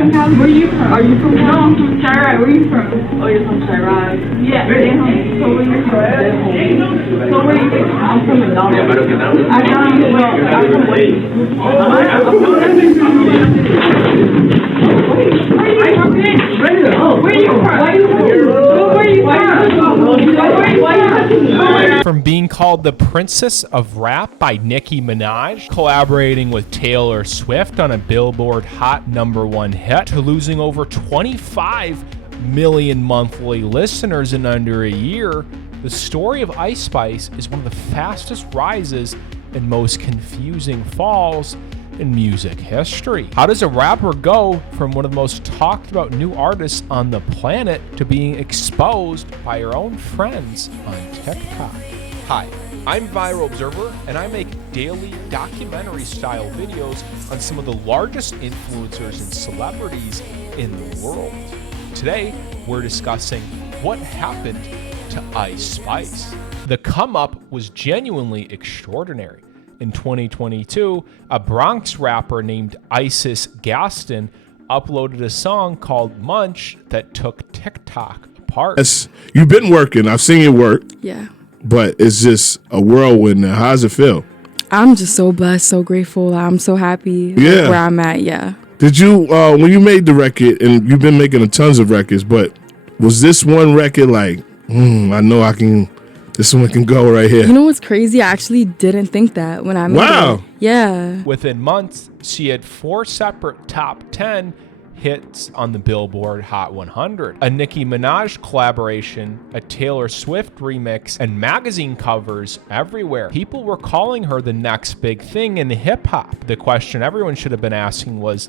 Where you from? Are you from? No, I'm from Chiraq. Where you from? Oh, you're from Chiraq? Yeah. So where you from? So where you from? I'm from McDonald's. I'm from Wayne. From being called the Princess of Rap by Nicki Minaj, collaborating with Taylor Swift on a Billboard Hot #1 hit, to losing over 25 million monthly listeners in under a year, the story of Ice Spice is one of the fastest rises and most confusing falls in music history. How does a rapper go from one of the most talked about new artists on the planet to being exposed by her own friends on TikTok? Hi, I'm Viral Observer, and I make daily documentary-style videos on some of the largest influencers and celebrities in the world. Today, we're discussing what happened to Ice Spice. The come-up was genuinely extraordinary. In 2022, a Bronx rapper named Isis Gaston uploaded a song called Munch that took TikTok apart. Yes, you've been working. I've seen you work. Yeah. But it's just a whirlwind now. How does it feel? I'm just so blessed, so grateful. I'm so happy where I'm at. Yeah. Did you, when you made the record, and you've been making tons of records, but was this one record like, I know I can... This one can go right here. You know what's crazy? I actually didn't think that when I made it. Yeah. Within months, she had 4 separate top 10 hits on the Billboard Hot 100, a Nicki Minaj collaboration, a Taylor Swift remix, and magazine covers everywhere. People were calling her the next big thing in hip-hop. The question everyone should have been asking was,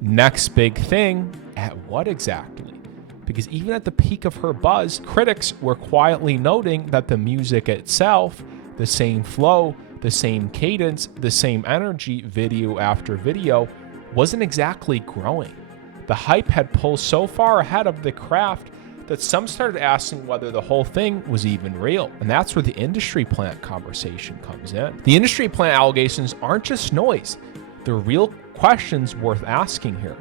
next big thing at what exactly? Because even at the peak of her buzz, critics were quietly noting that the music itself, the same flow, the same cadence, the same energy, video after video, wasn't exactly growing. The hype had pulled so far ahead of the craft that some started asking whether the whole thing was even real. And that's where the industry plant conversation comes in. The industry plant allegations aren't just noise. They're real questions worth asking here.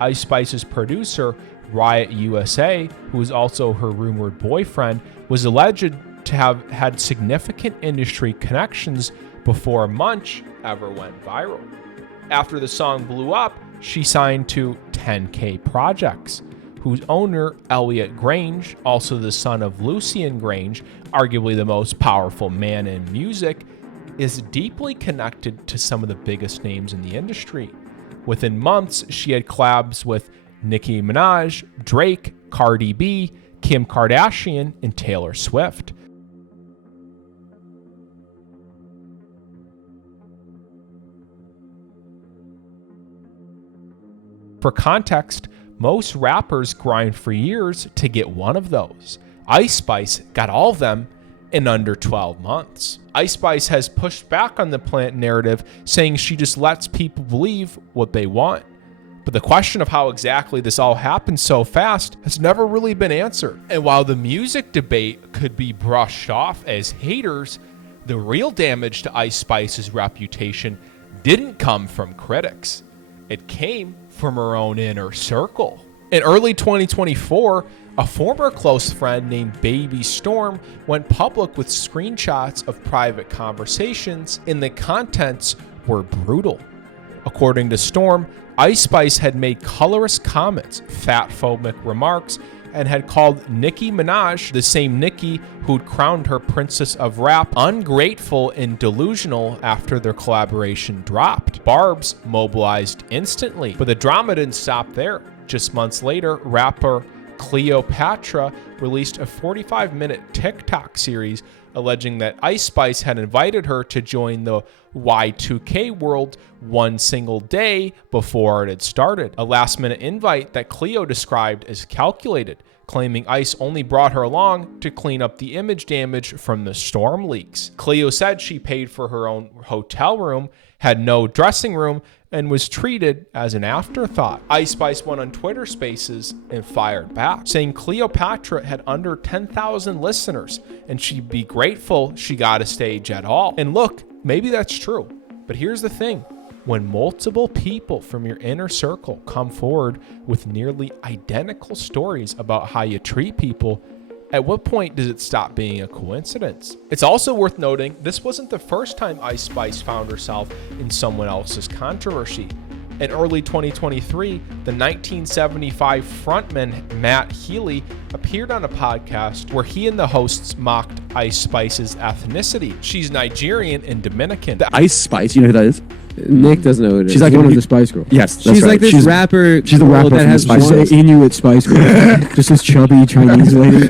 Ice Spice's producer, Riot USA, who was also her rumored boyfriend, was alleged to have had significant industry connections before Munch ever went viral. After the song blew up, she signed to 10K Projects, whose owner, Elliot Grange, also the son of Lucian Grange, arguably the most powerful man in music, is deeply connected to some of the biggest names in the industry. Within months, she had collabs with Nicki Minaj, Drake, Cardi B, Kim Kardashian, and Taylor Swift. For context, most rappers grind for years to get one of those. Ice Spice got all of them in under 12 months. Ice Spice has pushed back on the plant narrative, saying she just lets people believe what they want. But the question of how exactly this all happened so fast has never really been answered. And while the music debate could be brushed off as haters, the real damage to Ice Spice's reputation didn't come from critics. It came from her own inner circle. In early 2024, a former close friend named Baby Storm went public with screenshots of private conversations, and the contents were brutal. According to Storm, Ice Spice had made colorist comments, fat-phobic remarks, and had called Nicki Minaj, the same Nicki who'd crowned her Princess of Rap, ungrateful and delusional after their collaboration dropped. Barbs mobilized instantly, but the drama didn't stop there. Just months later, rapper Cleopatra released a 45-minute TikTok series alleging that Ice Spice had invited her to join the Y2K world one single day before it had started. A last-minute invite that Cleo described as calculated, claiming Ice only brought her along to clean up the image damage from the storm leaks. Cleo said she paid for her own hotel room, had no dressing room, and was treated as an afterthought. Ice Spice went on Twitter Spaces and fired back, saying Cleopatra had under 10,000 listeners and she'd be grateful she got a stage at all. And look, maybe that's true, but here's the thing. When multiple people from your inner circle come forward with nearly identical stories about how you treat people, at what point does it stop being a coincidence? It's also worth noting this wasn't the first time Ice Spice found herself in someone else's controversy. In early 2023, the 1975 frontman Matt Healy appeared on a podcast where he and the hosts mocked Ice Spice's ethnicity. She's Nigerian and Dominican. The Ice Spice, you know who that is? Nick doesn't know who it is. She's like one of the Spice Girls. Yes, that's she's right. like this rapper. She's the rapper that from has the Spice Girls. Inuit Spice Girl. Just this chubby Chinese lady.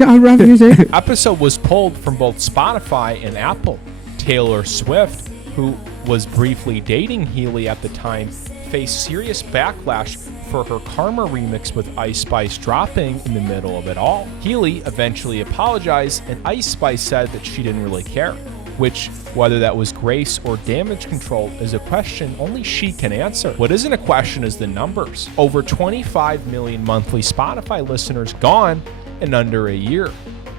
I rap music. Episode was pulled from both Spotify and Apple. Taylor Swift, who was briefly dating Healy at the time, faced serious backlash for her Karma remix with Ice Spice dropping in the middle of it all. Healy eventually apologized, and Ice Spice said that she didn't really care, which, whether that was grace or damage control, is a question only she can answer. What isn't a question is the numbers. Over 25 million monthly Spotify listeners gone in under a year.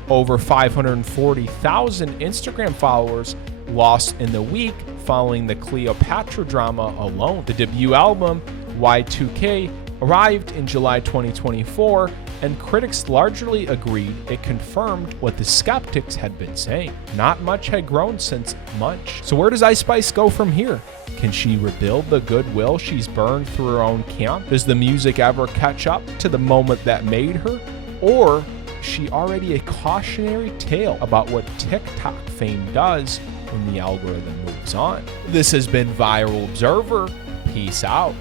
Over 540,000 Instagram followers lost in the week following the Cleopatra drama alone. The debut album, Y2K, arrived in July 2024, and critics largely agreed it confirmed what the skeptics had been saying. Not much had grown since Munch. So where does Ice Spice go from here? Can she rebuild the goodwill she's burned through her own camp? Does the music ever catch up to the moment that made her? Or is she already a cautionary tale about what TikTok fame does when the algorithm moves on? This has been Viral Observer. Peace out.